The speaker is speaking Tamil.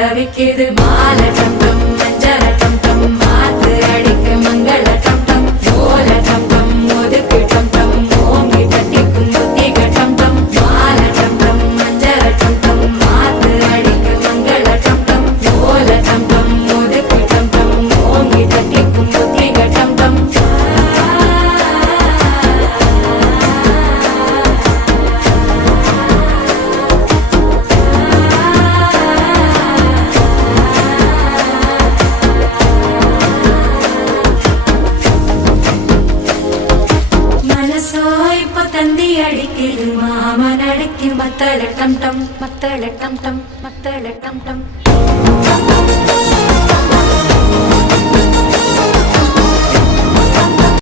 தவிக்குது மாலை டம் டம் மஞ்சள டம் டம் மாத்து அடிக்க மங்கள டம் டம் ஓல டம் டம் ஒதுக்கு டம் டம் ஓங்கி தட்டிக்கும் புத்திக டம் டம் மாலை டம் டம் மஞ்சள டம் டம் மாத்து அடிக்க மங்கள டம் டம் ஓல டம் டம் ஒதுக்கு டம் டம் ஓங்கி தட்டிக்கும் புத்திக டம் டம் தந்தி அடிக்குது மாமன் அடிக்கு மத்தள டம் டம் மத்தள டம் டம் மத்தள டம் டம்